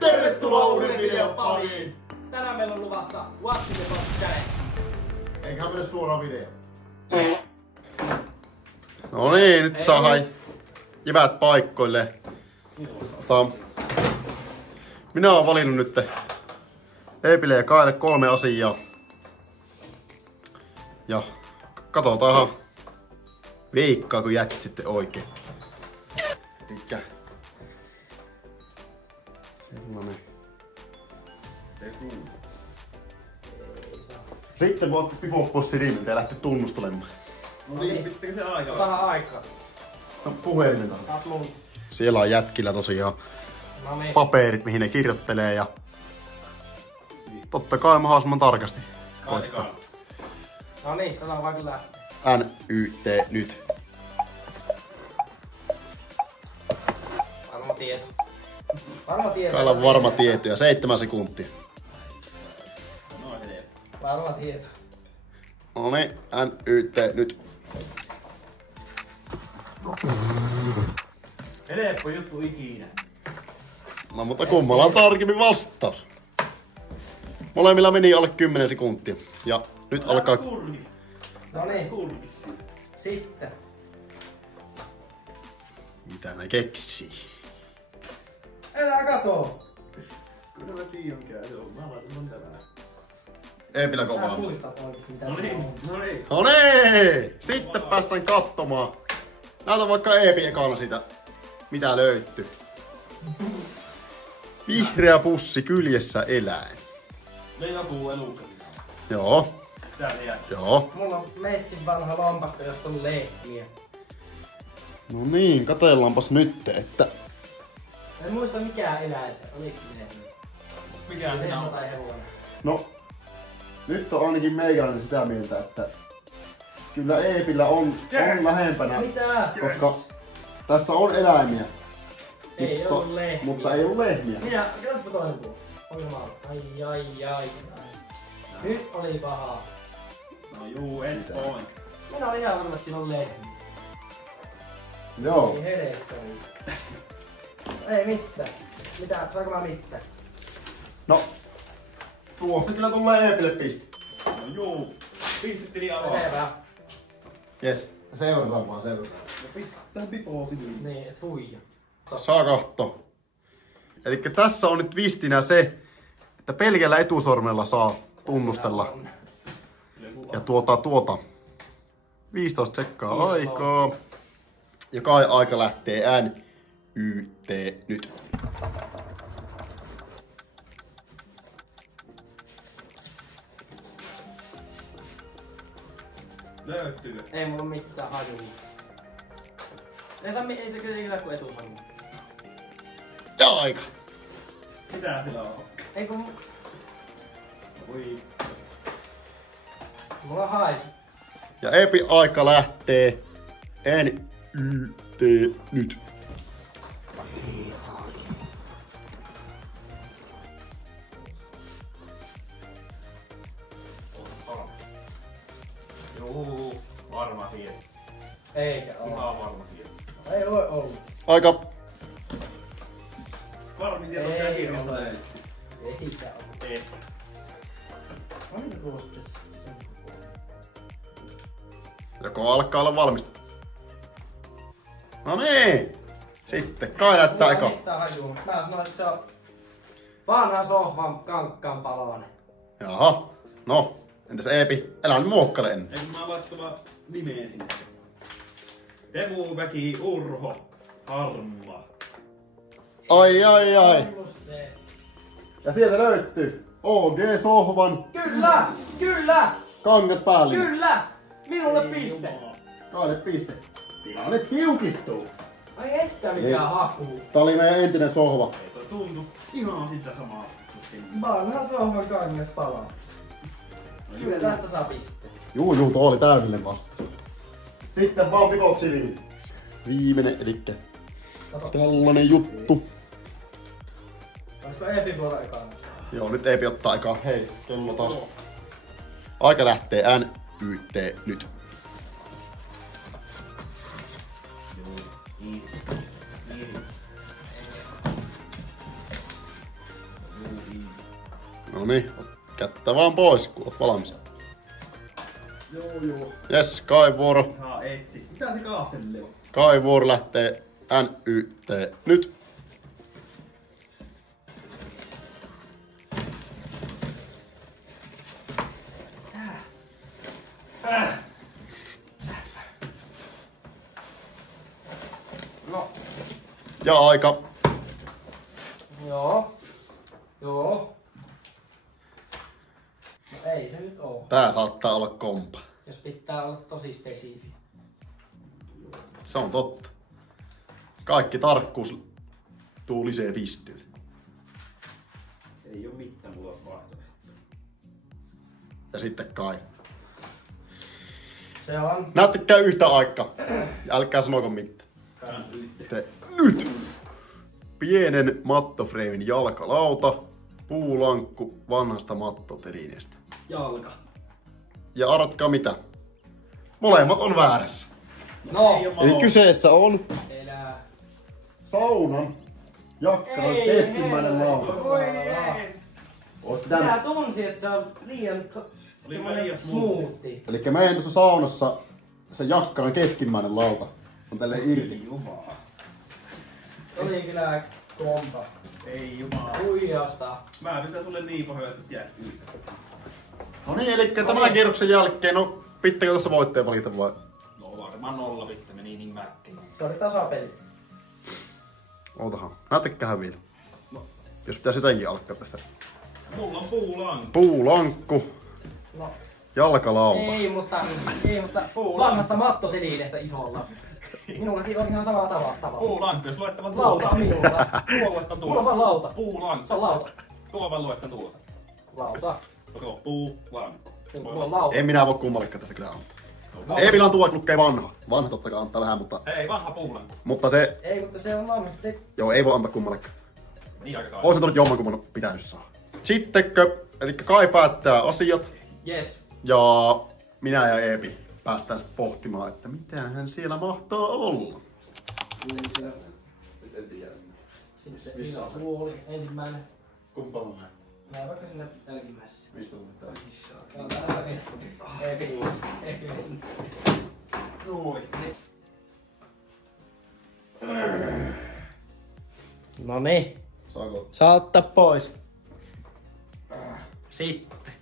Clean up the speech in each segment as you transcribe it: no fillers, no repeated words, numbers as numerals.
Tervetuloa uuden videon pariin! Tänään meillä on luvassa What's in the Box Challenge. Eiköhän mene suoraan video. No niin, nyt saadaan jivät paikkoille. Minä olen valinnut nyt Eepille ja Kaille 3 asiaa. Ja katsotaanhan veikkaako jätkät sitten oikein. Elikkä sellainen. Sitten voitte pipoa pois riimiltä ja lähteä tunnustelemaan. No niin, pittikö se aikaa? Otahan aikaa. No puhelimen taas. Saat mun. Siellä on jätkillä tosiaan No niin. paperit, mihin ne kirjoittelee ja totta kai mahdollisimman tarkasti koittaa. No niin, sano vaan kyllä. NYT nyt. Varma tieto. Varma tieto. Kailla on varma tieto ja 7 sekuntia. Varma tieto. No niin, NYT nyt. Helppo juttu ikinä. No mutta kummalla on tarkemmin vastaus? Molemmilla meni alle 10 sekuntia. Ja nyt alkaa... No niin. Sitten. Mitä ne keksii? Älä kato. Kyllä mä tiedän mikä se on. Mä laitan tämän. Eepillä Sä kovaa. muistat oikeesti mitä No se niin, on. no niin. No niin! Sitten päästään katsomaan. Näytä vaikka Eepi ekana sitä, mitä löytyy. Vihreä pussi, kyljessä eläin. Me joku elukka. Joo, Täällä jää. joo. Mulla on Metsin vanha lompakko, jossa on lehmiä. No niin, katsellaanpas nyt, että... En muista mikä eläin se. Oliko se lehmiä? Mikä se Lehmä on? tai hevonen. No, nyt on ainakin meikäläinen sitä mieltä, että... Kyllä Eepillä on lähempänä, Mitä? koska tässä on eläimiä. Ei mutta, ollut lehmiä. mutta ei ollut lehmiä. Minä, katsotaan toinen puu. Onko mä ai. Nyt oli paha. No juu, et point. Minä olen ihan varma, että siinä on lehmiä. Joo. Ei hedettäviä. Ei mitään. Mitä? Saanko mä mitään? No, tuosta kyllä tulee Eepille piste. No juu. Pistettiin avaa. Selvä. Jes, seuraavaan. No pistetään pipoa sinne. Niin, et huija. Saa katsoa. Elikkä tässä on nyt twistinä se, että pelkällä etusormella saa tunnustella. Ja 15 sekkaa aikaa. Ja kai aika lähtee NYT nyt. Löytyykö? Ei mulla mitään hajua. Ei se kyllä kuin etusormi. Ja aika. Mitä sillä on? Ei kun Oi. mulla on haisu. Ja Epi aika lähtee NYT nyt. Juu, varma tieto. Eikä oo. Ihan varma tieto. Ei voi ollut. Aika. Varmin tieto Ei käkirjasta ole. löytyy. Eikä oo. Ei. On niitä kuulostis. Joko alkaa olla valmista. No niin. Sitten kai näyttää eka. Mitään hajua. Mä sanoin, että se on vanhan sohvan kankkaan palanen. Jaha. No. Entäs Eepi? Älä nyt muokkale ennen. Ei mä laittava nimeen sinne. Teemu Väki Urho Harma. Ai. Plus se. Ja sieltä löytyy OG-sohvan Kyllä! kangaspäällinen. Kyllä! Minulle piste! Kaille piste. Tilanne tiukistuu. Ai että mikä Niin. haku. Tää oli meidän entinen sohva. Ei toi tuntu ihan sitä samaa. Vanha sohvan kangas palaa. Kyllä tästä saa piste. Juu, tuo oli täydellinen vastaus. Sitten vaan pipot silmiin. Viimeinen, elikkä Kato, tällainen juttu. olisiko Eepin vuoro ekana? Joo, nyt Eepi ottaa aikaa. Hei, kello taas. Aika lähtee NYT nyt. Noniin, kättä vaan pois, kun oot valmis. Joo. Jes, Kai vuoro. Ihan etsi. Mitä se kaahtelee on? Kai vuoro lähtee NYT nyt. No. Ja aika. Joo. No ei se nyt oo. Tää saattaa olla kompa. Jos pitää olla tosi spesifi. Se on totta. Kaikki tarkkuus tuulisee pisteet. Ei oo mitään mulla vaihtoehtoja. Ja sitten Kai. Se on. Näyttäkää yhtä aikaa. Ja älkää sanoko mitään. Nyt! Pienen mattofreimin jalkalauta, puulankku vanhasta mattotelineestä. Jalka. Ja arvatkaa mitä? Molemmat on väärässä. No. Eli kyseessä on Elää. saunan jakkaran keskimmäinen lauta. Voi ei. Oot Minä pitänyt. tunsin, että se on liian liian smoothie. Elikkä meidän tuossa saunassa se jakkaran keskimmäinen lauta on tälleen irti. Jumala. Oli kyllä kompa. Ei jumala. Uijasta. Mä pistän sulle niin pahoja, että jää. No niin, elikkä tämän kierroksen jälkeen, no pitääkö tuossa voittaja valita vai? No varmaan 0 piste meni niin mäkkiin. Se oli tasapeli. Ootahan, näyttäkäähän vielä. Jos pitäisi jotenkin alkaa tästä. Mulla on puulankku. Puulankku, No. jalkalauta. Ei, mutta vanhasta mattotelineestä isolla. Minullakin on ihan sama tava. Puulankku, jos luettavan Lauta on minulla. Tuo luettan Mulla on vaan lauta. Puulankku. Se on lauta. Tuo vaan luettan tuossa. Lauta. Okei, puulankku. Mulla on lauta. En minä voi kummallekaan tästä kyllä antaa. Eevillä on tuo lukkee vanha. Vanha totta kai antaa vähän, Ei, vanha puulankku. mutta se, Ei, mutta se on valmistettu. joo ei voi antaa kummallekaan. Niin aika Ois tullut jommankumman pitänyt saa. Sittenkö, eli Kai päättää asiat Yes. ja minä ja Eepi päästään sitten pohtimaan, että mitähän siellä mahtaa olla. En tiedä. Sitten iso puoli. Ensimmäinen. Kumpaa on näin? Näin vaikka sinne jälkimmäisessä. Mistä on mitään? Ei. Juuri. No niin. Saako? Saa ottaa pois. Sitten.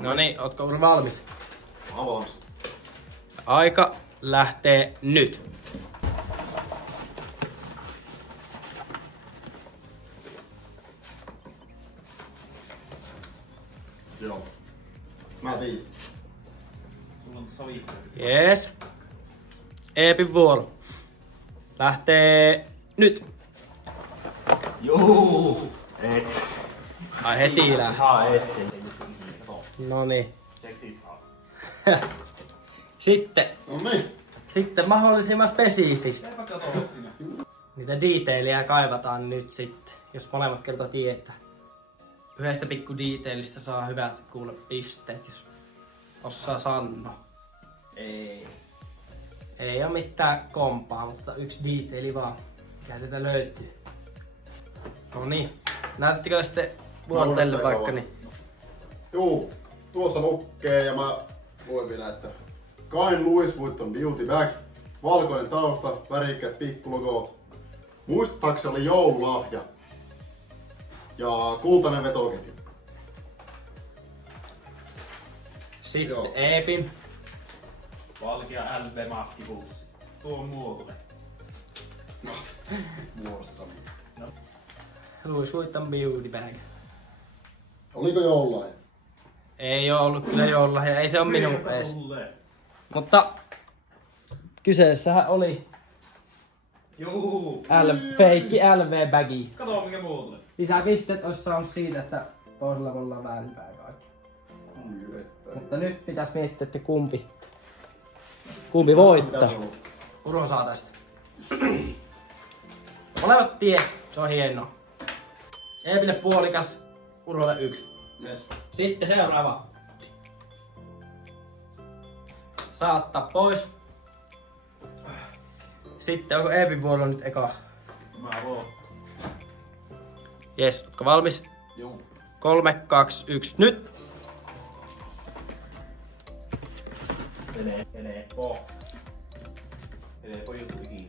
No niin, ootko valmis? Avaus. Aika lähtee nyt. Joo. Mä tiedän. Sulla on tossa viikko. Jees. Eepin vuoro. Lähtee nyt. Juu. Et. Ai heti lähtee. No niin. Sitten. No niin. Sitten mahdollisimman spesifistä. Eipä kato sinä. Niitä detailia kaivataan nyt sitten, jos molemmat kertoo tietää. Yhdestä pikku detailista saa hyvät kuule pisteet, jos osaa sanoa. Ei. Ei oo mitään kompaa, mutta yksi detaili vaan, mikä sieltä löytyy. No niin, näyttikö sitten vuotelle vaikka niin? Juu, tuossa lukee ja mä luen vielä, että Kain Louis Vuitton Beauty Bag, valkoinen tausta, värikkäät pikkulogot. Muistaakseni oli joululahja ja kultainen vetoketju. Sitten Joo. Eepin. Valkea LV-maskipussi. Tuo on muotoinen. Muodosta sama. Louis Vuitton Beauty Bag. Oliko joululahja? Ei oo ollut kyllä joululahja, ei se oo minun ees. Tulee. Mutta kyseessähän oli Juu. feikki LV-bagi. Kato mikä muotoinen. Lisäpisteet olisi saanut siitä, että toisella voi olla väärinpäin kaikki. Mutta nyt pitäis miettiä, että kumpi voittaa. Uro saa tästä. Molemmat ties, se on hienoa. Eepille puolikas, Urolle 1. Yes. Sitten seuraava. Saattaa pois. Sitten onko Eepin vuoro nyt eka? Mä voin. Jes, ootko valmis? Juu. 3, 2, 1, nyt! Helppo. Helppo juttu kiinni.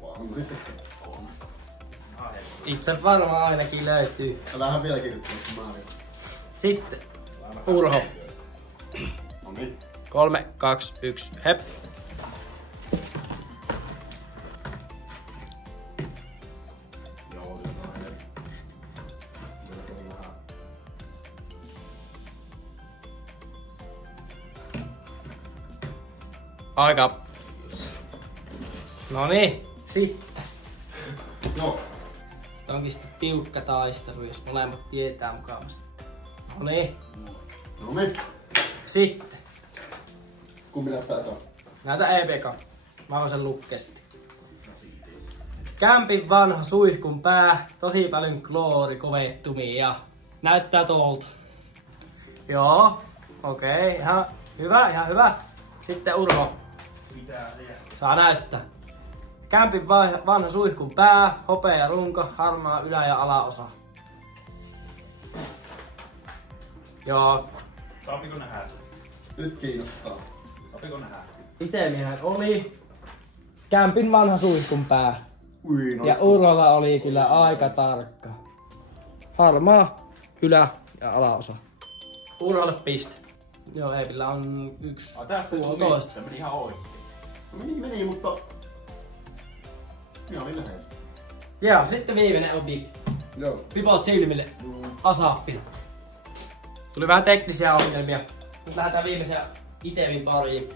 Vaan sitten. On. Itse varmaan ainakin löytyy. Älähän vielä kirjoittaa, kun mä Sitten Urho. No niin. 3, 2, 1, hep. Joo, jotain. Vähän. Aika. Noniin, sitten. Joo. Sitten onkin sitten tiukka taistelu, jos molemmat tietää mukavasti. Noniin. No niin. Sitten. Kumpi näyttää ekaan? Näytä EPK. Mä voin sen lukea sitten. Kämpin vanha suihkun pää, tosi paljon kloorikovettumia ja näyttää tuolta. Joo, okei, ihan hyvä, ihan hyvä. Sitten Urho. Mitä se? Saa näyttää. Kämpin vanha suihkun pää, hopea runko, harmaa ylä- ja alaosa. Joo. Saapiko nähdä sun? Nyt kiinnostaa. Saapiko nähdä? Itemihän oli kämpin vanha suihkun pää. Ui, no. Ja Urholla oli kyllä aika tarkka. Harmaa ylä- ja alaosa. Urholle piste. Joo, Eepillä on 1 Tässä puolitoista. Se meni ihan oikein. No meni, mutta... Minä olin lähellä. Ja sitten viimeinen objekti. Joo. Pipot silmille. Asappina. Tuli vähän teknisiä ongelmia. Nyt lähdetään viimeisen itemin pariin.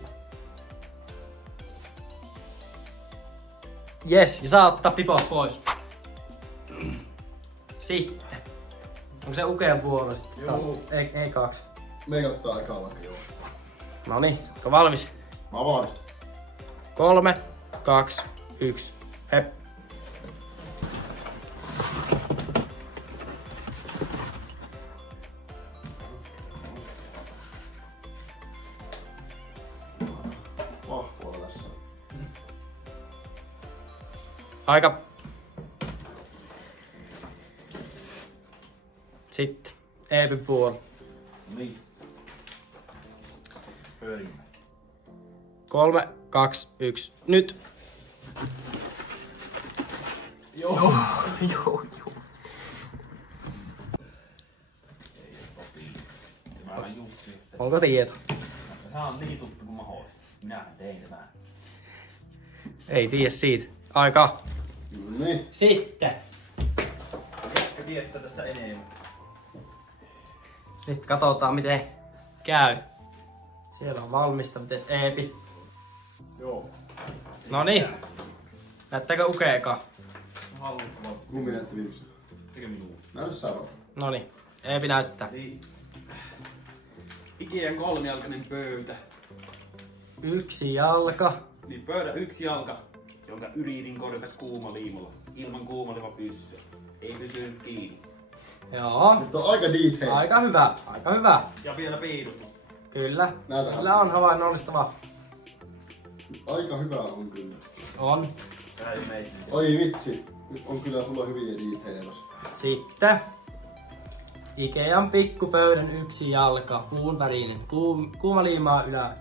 Jes, ja saa ottaa pipot pois. Sitten. Onko se Ukeen vuoro sitten taas? Joo. Ei 2. Me katsotaan ekaa vaikka joo. Noniin, ootko valmis? Mä oon valmis. 3, 2, 1, hep. Vahvuolla tässä. Aika. Sitten Eepin vuoro. Niin. Pörimme. 3, 2, 1, nyt. Joo. Mä olen justiinsa. Onko tieto? Tää on niin tuttu kuin mahdollista. Minähän tein tämän. Ei tiedä siitä. Aika. No niin. Sitten. Jätkä tietää tästä enemmän. Nyt katsotaan miten käy. Siellä on valmista, mites Eepi. Joo. Noniin. Näyttääkö Uke eka? Haluatko Kumpi näytti viimeisen? Mikä minun? Näytä sä vaan. Noniin. Eepi näyttää. Niin. Ikean kolmijalkainen pöytä. Yksi jalka. Niin pöydän yksi jalka, jonka yritin korjata kuumaliimalla. Ilman kuumaliimapyssyä. Ei pysynyt kiinni. Joo. Nyt on aika detail. Aika hyvä. Aika hyvä. Ja vielä piilutus. Kyllä. Näytähän. Kyllä on havainnollistava. Aika hyvä on kyllä. On. Tää ei meitä. Oi vitsi. Nyt on kyllä sulla hyviä detaileja tossa. Sitten. Ikean pikkupöydän yksi jalka. Puun värinen. Kuuma liimaa ylkä.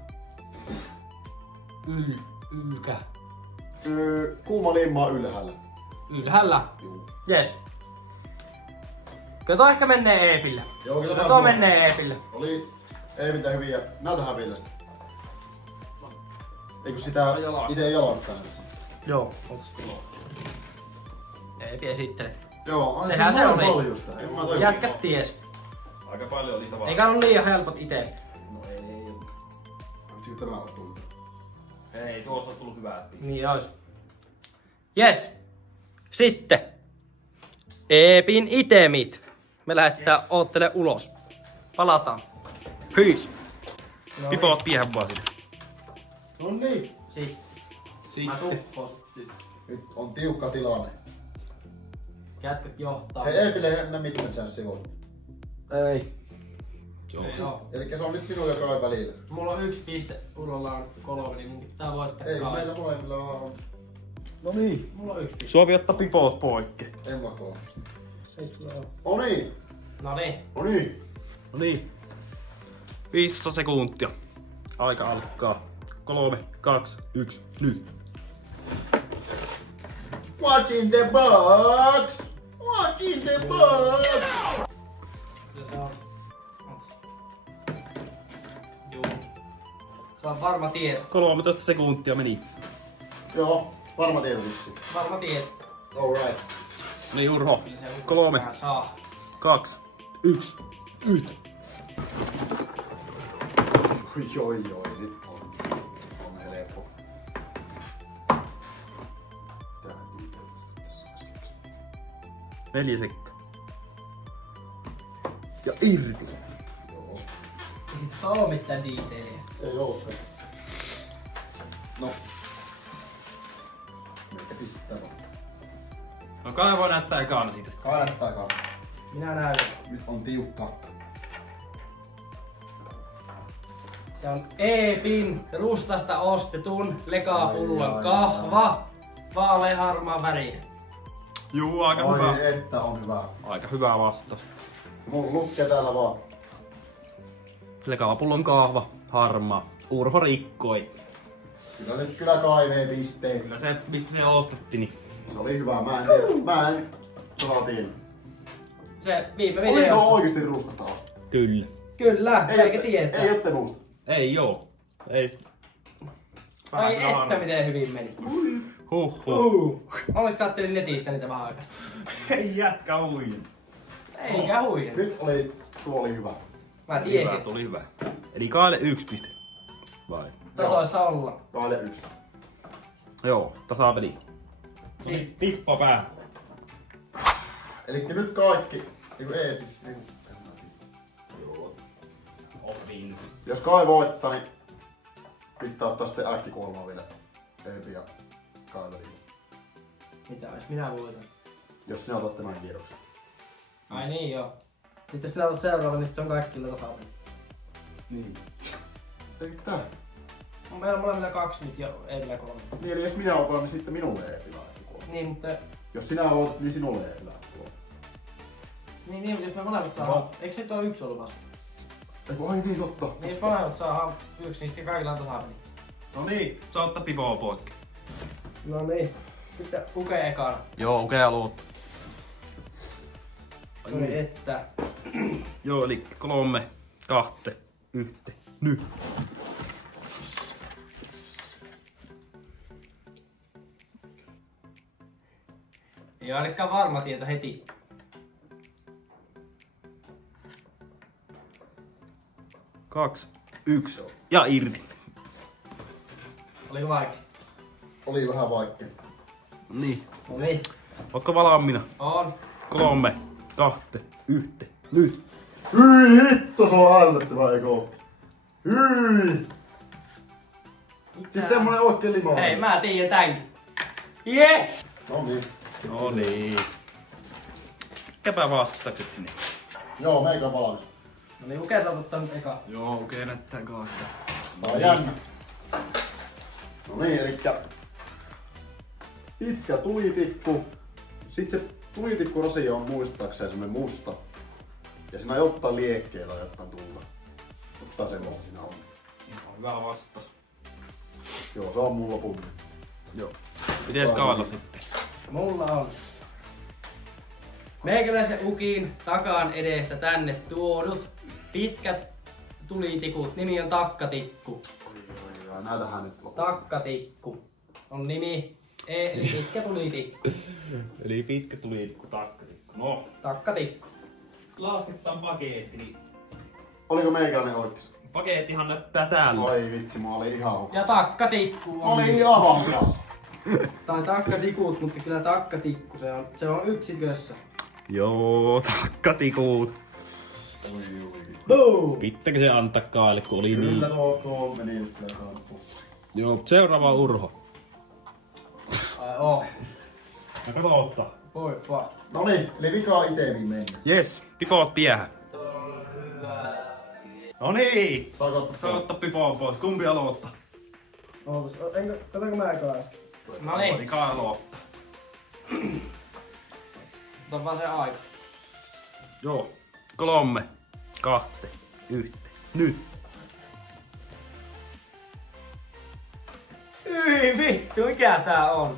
Kuuma liimaa ylhäällä. Ylhäällä. Juu. Jes. Kyllä toi ehkä menee Eepille. Joo, kyllä Kyllä toi menee Eepille. Oli ei mitään hyviä. Näytähän vielä sitä. Eikö sitä ite jalottaa tässä? Joo, otas. Eepi esittele. Joo, Sehän se oli. Paljon sitä. En mä tajua. Jätkät ties. Aika paljon oli tavaraa. Eikä ollut liian helpot itelit. No ei oo. Sitten tämä olisi tullut. Ei, tuossa olisi tullut hyvät pisteet. Niin ois. Jes. Sitten. Eepin itemit. Me lähdetään oottele ulos. Palataan. Peace. Pipot pihän vaan sinne. No niin. Sitten. Nyt on tiukka tilanne. Jätkät johtaa. Hei, ei pidä enää mitään chanssia voittaa. Ei. Joo. Elikkä se on nyt minun ja Kai välillä. Mulla on 1 piste, Urolla on 3, niin mun pitää voittaa Ei, Kai. meillä molemmilla on No niin. Mulla on 1 piste. Suomi ottaa pipoot poikki. En vakoa. 7 on. No niin. No niin. No niin. No niin. 15 sekuntia. Aika alkaa. 3, 2, 1, nyt. What's in the box? What's in the box? Ja se on... Ootas. Juu. Se on varma tieto. 13 sekuntia meni. Joo, varma tieto vissi. Varma tieto. Alright. Niin Urho. Kyllä se 3, vähän saa. 2, 1, nyt. Oi, nyt on helppo. Tähän 4 sekkaa. Ja irti. Joo. Ei tässä oo mitään diitejä. Ei oo se. No. Mikä pistää on? No kai voi näyttää ekana siitä. Kannattaakaan. Minä näytän. Nyt on tiukka. Se on Eepin rustasta ostetun lekapullon Ai, kahva. Vaaleanharmaa väriä. Juu, aika hyvä. Ai että on hyvä. Aika hyvä vastaus. Mun lukee täällä vaan. Lekapullon kahva, harmaa. Urho rikkoi. Kyllä kaivee pisteet. Kyllä se, mistä se ostettiin, niin Se oli hyvä. Mä en saatiin. Se viime Oliko videossa. oikeesti rustasta ostettu? kyllä. Kyllä, eikä tietää. Ei ette muista. Ei joo. Ei. Ai että miten hyvin meni. Huhhuh. Olis kattelin netistä niitä vähän aikaista. Ei jätkä uin. Eikä huija. Nyt tuo oli hyvä. Mä Hyvä, tiesin. tuli hyvä. Eli Kaille 1 piste. Vai? Tasoissa olla. Kaille 1. Joo, tasapeli. Sitten Tippa pää. Elikkä nyt kaikki. Niinku Joo. Opin. Jos Kai voittaa, niin pitää ottaa sitten äkkikuormaa vielä. Eepi ja Kai väliin. mitä jos minä voitan? Jos sinä otat tämän kierroksen. Ai niin joo. Sitten jos sinä otat seuraavan, niin sitten se on kaikilla tasapeli. Niin. Eikö tää? On meillä molemmilla 2 nyt jo, ei vielä 3. Niin eli jos minä otan, niin sitten minulle Eepi äkkikuorma. Niin, mutta... Jos sinä otat, niin sinulle Eepi äkkikuorma. Niin, mutta jos me molemmat saadaan... Eikö nyt ole 1 ollut vasta? Eiku ai niin totta. Niin jos molemmat saadaan 1, niin sitten kaikilla on tasapeli. No niin, sä ottaa pipoa poikki. No niin. Sitten Uke ekana. Joo, okei luot. Oi että. Joo, eli 3, 2, 1, nyt. Ei oo ainakaan varma tieto heti. Kaksi, 1 ja irti. Oliko vaikea? Oli vähän vaikea. Niin. No niin. Ootko valmiina? On. 3, 2, 1, nyt. Hyi hitto, se on ällöttävää, eikö oo? Hyi! Siis semmonen oikein limainen. Hei, mä tiedän tämänkin. Yes! No niin. No niin. Mikäpä vastaukset sinne? Joo, meikä on valmis. No niin, Uke sä oot ottanut eka. Joo, okei, näyttää kaasta. Tää on jännä. No niin, elikkä pitkä tulitikku. Sitten se tulitikkurasi on muistaakseni semmonen musta. Ja siinä on jotain liekkeellä jotain tulla. Ottaa semmoista siinä on. Hyvä vastaus. Joo, se on mulla punni. Joo. Mites Kaalla sitten? Mulla on. Meikäläisen Ukin takan edestä tänne tuodut pitkät tulitikut. Nimi on Takkatikku. Oi, näytähän nyt loppuun. Takkatikku on nimi. Eli pitkä tulitikku. Eli pitkä tulitikku, takkatikku. No, Takkatikku. lasketaan paketti, niin Oliko meikäläinen oikees? pakettihan näyttää täällä. Ai vitsi, mä olin ihan hukka. Ja takkatikku Mä on. olin ihan hukkas. Tai takkatikut, mutta kyllä takkatikku se on yksikössä. Joo, takkatikut. Boom! Pitääkö se antaa Kaille, kun oli Kyllä niin? tuo meni nyt kyllä pussi. Joo, seuraava Urho. Ai oo. No kato ottaa. Voi fuck. No niin, eli vika iteemiin mennä. Jes, pipoot piähän. No niin! Saako ottaa Saa ottaa pipoa pois. Kumpi aloittaa? Ootas, katsonko mä eka äsken? No niin. Voikaa aloittaa. Ota vaan se aika. Joo. 3, 2, 1. Nyt. Hyi vittu, mikä tää on?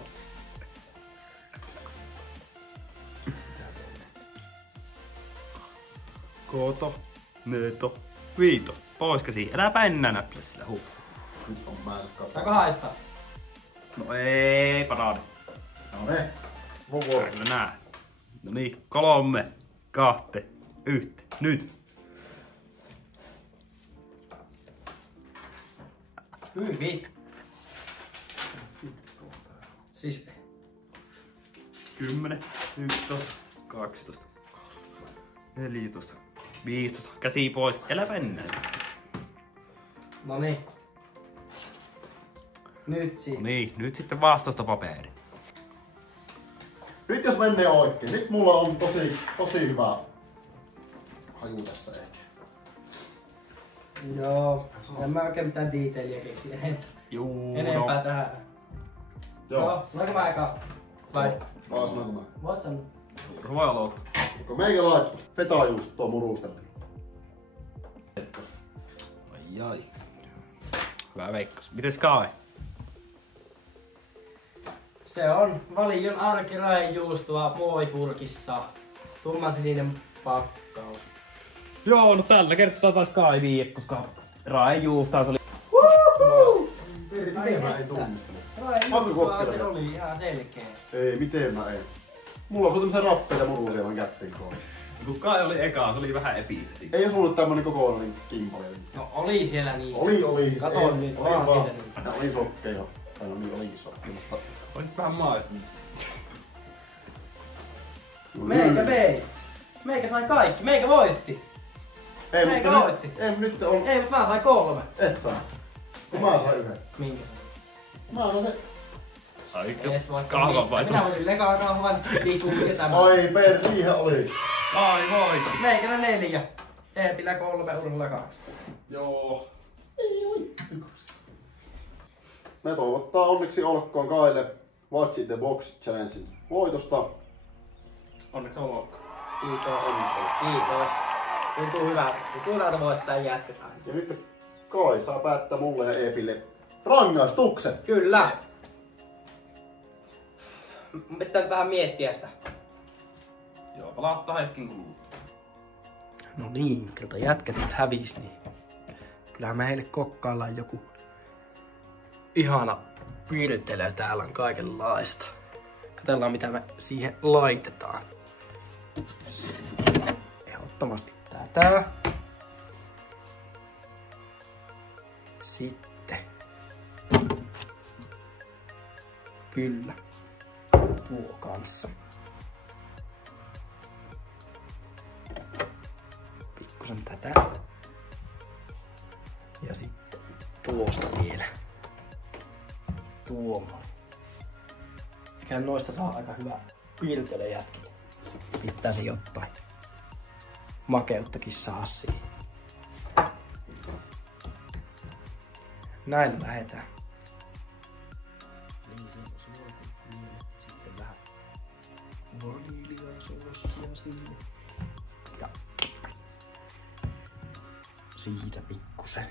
Koto, neto, viito. Pois käsi. Äläpä enää näppilä sitä Nyt on mä Saako haistaa? No ei, parane. No ne. Mun vuoro. Kyllä nää. No niin, 3, 2, 1. Nyt. Hyi vittu. Siis 10, 11, 12, 14, 15. Käsi pois. Äläpä enää. noniin. Nyt siinä. No niin, nyt sitten vastausta paperi. Nyt jos menee oikein, nyt mulla on tosi hyvä haju tässä ehkä. Joo. En mä oikein mitään detailia keksi enempää tähän. Joo. Sanoinko mä eka? Vai? Vaan sanonko mä. Voit sanoa. Voi aloittaa. Kun meikä laittaa fetajuustoa murusteltiin. Ai. Hyvä veikkaus. Mites Kai? Se on Valion arkiraejuustoa muovipurkissa. Tummansininen pakkaus. Joo, no tällä kertaa taas Kai viiä, koska raejuustaa se oli. Mä en tunnistanut. Raejuustoa se oli ihan selkeä. Ei, miten mä en. Mulla on tämmösen rappeita murusia vaan kätteen koon. Kun Kai oli eka, se oli vähän epistä. Ei jos ollut tämmönen kokonainen kimpale. No oli siellä niin. Oli. Katoin nyt vaan vaan. siitä nyt. Ja oli sokkeja. Tai no niin olikin sokkeja, mutta... On nyt vähän maistunut. Meikä vei. Meikä sai kaikki. Meikä voitti. Ei, Meikä mutta voitti. Ei, nyt on... Ei, mutta mä sain 3. Et saa. Kun mä sain yhden. Minkä? Mä sain se... Et vaikka Kahvan vai minä voitin lekaa kahvan. Vitu, mikä tämä? Ai per, siihen oli. Kai voitti. Meikänä 4. Eepillä 3, Ursulla 2. Joo. Me toivottaa onneksi olkoon Kaille What's in the Box Challengein voitosta. Onneksi olkoon. Kiitos. Kiitos. Tuntuu hyvältä. Tuntuu hyvältä voittaa ja jatketaan. Ja nyt Kai saa päättää mulle ja Eepille rangaistuksen. Kyllä. Mun pitää nyt vähän miettiä sitä. Joo, palauttaa hetken kuluttua. No niin, kun jätkät nyt hävis, niin kyllähän me heille kokkaillaan joku ihana piirtele. Täällä on kaikenlaista. Katsellaan mitä me siihen laitetaan. Ehdottomasti tätä. Sitten. Kyllä. Tuo kanssa. Pikkusen tätä. Ja sitten tuosta vielä. Tuommoinen. Eikä noista saa aika hyvä piirtele jätki. Pitäisi jotain makeuttakin saa siihen. Näin lähetään. Niin sieltä suorakukkua, sitten vähän vaniljasoosia sinne. Ja siitä pikkusen.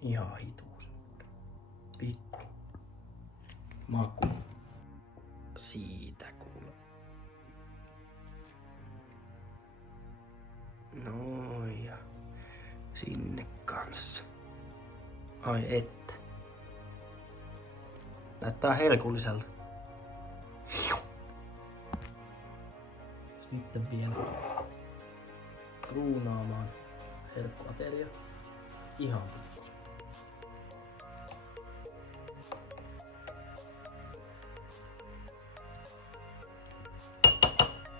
Ihan hituusen. Pikku maku. Siitä kuule. Noin ja sinne kanssa. Ai että. Näyttää herkulliselta. Sitten vielä kruunaamaan herkkuateria. Ihan pikkusen.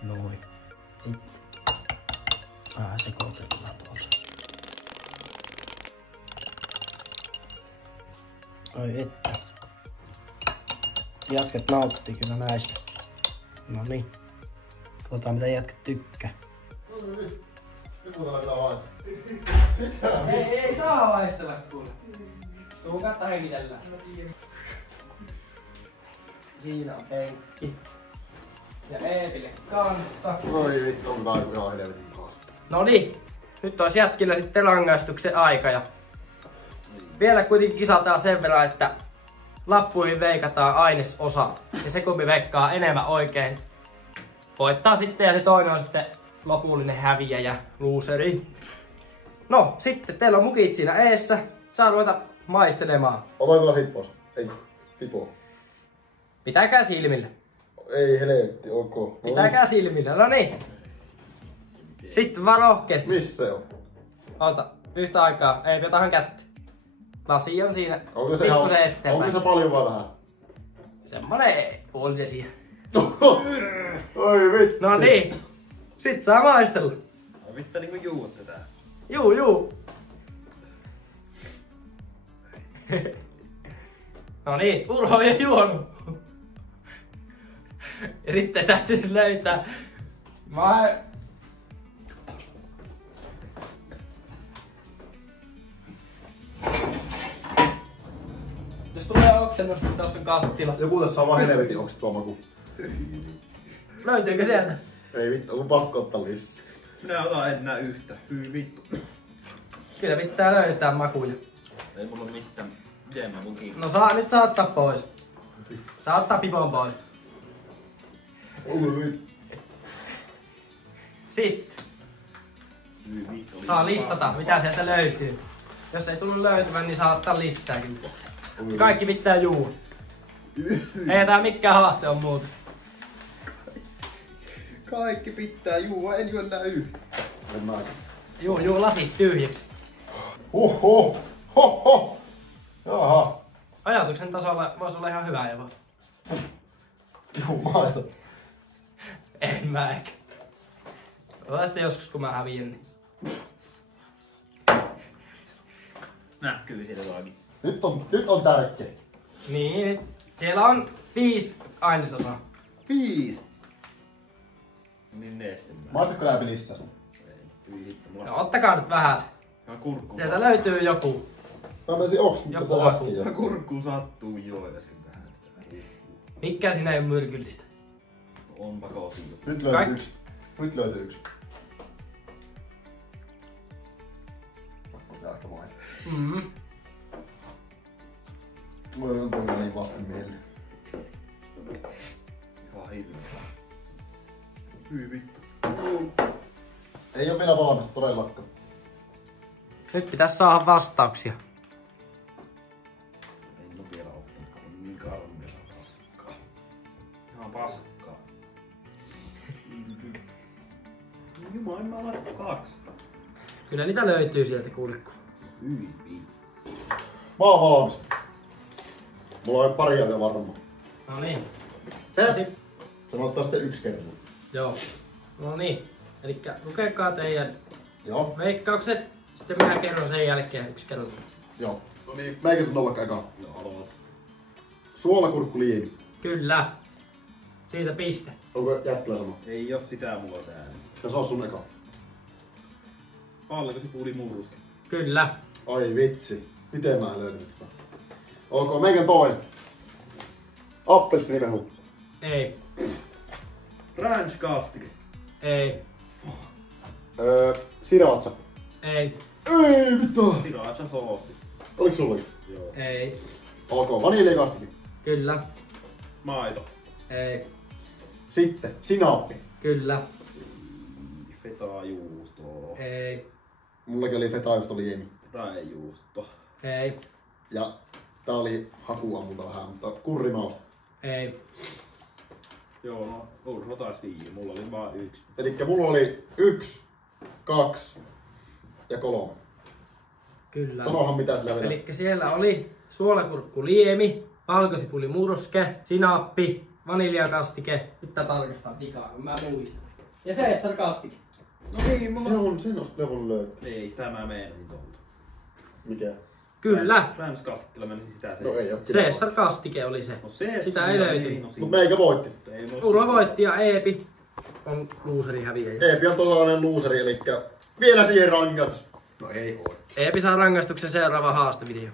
Noin. Sitten vähän sekoitellaan tuolta. Ai että. Jätkät nauttii kyllä näistä. No niin. Katsotaan mitä jätkät tykkää. Nyt muuta laitetaan vaiheessa. Ei saa maistella kuule. Suun kautta hengitellään. Siinä on penkki. Ja Eetille kanssa. Oi vittu, on tää ihan helvetin paas. Noniin, nyt olisi jätkillä sitten rangaistuksen aika ja vielä kuitenkin kisataan sen verran, että lappuihin veikataan ainesosat. Ja se kumpi veikkaa enemmän oikein voittaa sitten ja se toinen on sitten lopullinen häviäjä, loseri. No, sitten teillä on mukit siinä eessä. Saa ruveta maistelemaan. Otanko lasit pois? Eikö? Tipua. Pitäkää silmillä. Ei helvetti, ok. Pitäkää silmillä, no niin. Sitten vaan rohkeasti. Missä se on? Ota, yhtä aikaa. Ei, otahan kättä. Lasi on siinä. Onko se, pikkusen eteenpäin. onko se paljon vai vähän? Semmonen puoli desiä. Oi vitsi. No niin. Sit saa maistella. Vittu niinku juut tätä. Juu. No niin, Urho on jo juonut. Ja sitten täytyisi löytää. Jos tulee oksennus, niin tossa on kattila. Joku tässä on vaan helvetin oksittua maku. Löytyykö sieltä? Ei vittu, on pakko ottaa lisää. Minä otan enää yhtä. Hyi vittu. Kyllä pitää löytää makuja. Ei mulla mitään. Miten mä mun kiinni? No nyt saa ottaa pois. Saa ottaa pipon pois. Oi vittu. Sitten Hyi vittu. saa listata, mitä sieltä löytyy. Jos ei tullut löytymään, niin saa ottaa lisääkin. Kaikki pitää juua. Ei tää mikään haaste on muuta. Kaikki pitää juua, en juo enää yhtä. En mä. Juu, lasit tyhjäksi. Hoho. Jaha. Ajatuksen tasolla voisi olla ihan hyvä jopa. Juu, maista. En mä ehkä. Otetaan sitten joskus kun mä häviän. Niin. Näkyy siellä toikin. Nyt on tärkeä. Niin, siellä on 5 ainesosaa. 5. Niin nestemäärä. Maistatko läpi lisää? Hyi vittu. No, Mulla ottakaa nyt vähän se. on kurkku. Sieltä löytyy joku. Mä menisin oks, mutta Joku se äsken jo. Kurkku sattuu jo äsken tähän. Mikä siinä ei ole myrkyllistä? Onpa kosi. Nyt löytyy yksi. Pakko sitä ehkä maistaa. Voi on tuolla niin vastenmielinen. Ihan hirveä. Hyi vittu. Ei oo vielä valmista todellakaan. Nyt pitäisi saada vastauksia. En oo vielä ottanut. On niin karmea paskaa. Ihan paskaa. Jumala, en mä laittaa 2. Kyllä niitä löytyy sieltä kuulikku. Hyi vittu. Mä oon valmis. Mulla on pari aikaa varmaan. No niin. Sano ottaa sitten yksi kerran. Joo. No niin. Elikkä lukekaa teidän Joo. veikkaukset. Sitten minä kerron sen jälkeen yksi kerran. Joo. No niin, meikä sanoo vaikka eka. No aloit. Suolakurkku liemi. Kyllä. Siitä piste. Onko jättilä sama? Ei oo sitä mulla täällä. Ja se on sun eka. Valkosipuli muruske. Kyllä. Ai vitsi. Miten mä en löytänyt sitä? Ok, meikän toinen. Appelsiinimehu. Ei. Ranch kastike. Ei. Sriracha. Ei. Ei mitä? Sriracha soossi. Oliko sullakin? Joo. Ei. Ok, vaniljakastike. Kyllä. Maito. Ei. Sitten sinappi. Kyllä. Fetajuusto. Ei. Mullakin oli fetajuusto liemi. Raejuusto. Ei. Ja tää oli hakuammulta vähän, mutta kurrimausta. Ei. Joo, no Urho taas viiä. Mulla oli vaan 1. Elikkä mulla oli 1, 2 ja 3. Kyllä. Sanohan mitä sillä vedästä. Elikkä siellä oli suolakurkku liemi, valkosipuli murske, sinappi, vaniljakastike. Nyt tää tarkastaa vikaa, kun mä muistan. Ja Caesar kastike. No niin, Se on, sen olisi neuvon löytää. Ei, sitä mä meinasin tuolta. Mikä? Kyllä. Ranch kastikkeella menisin sitä se. No ei oo kyllä. Caesar kastike oli se. No se. Sitä ei löyty. Mut meikä voitti. Urho voitti ja Eepi on looseri häviäjä. Eepi on todellinen looseri, elikkä vielä siihen rangaistus. No ei oo. Eepi saa rangaistuksen seuraava haastevideo.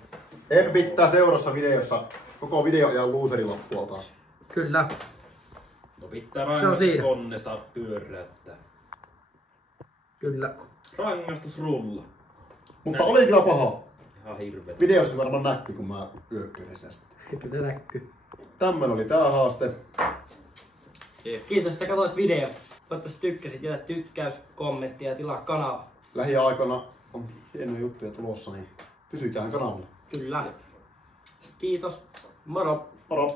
Eepi pitää seuraavassa videossa koko video ja looserilappua taas. Kyllä. No pitää Se on siinä. rangaistusonnesta pyöräyttää. Kyllä. Rangaistusrulla. Mutta oli kyllä paha. Ihan hirveä. Videossa varmaan näkyy, kun mä yökkyyn sitä. Kyllä näkyy. Tämmönen oli tää haaste. Kiitos, että katsoit video. Toivottavasti tykkäsit. Jätä tykkäys, kommentti ja tilaa kanava. Lähiaikoina on hienoja juttuja tulossa, niin pysykää kanavalla. Kyllä. Kiitos. Moro. Moro!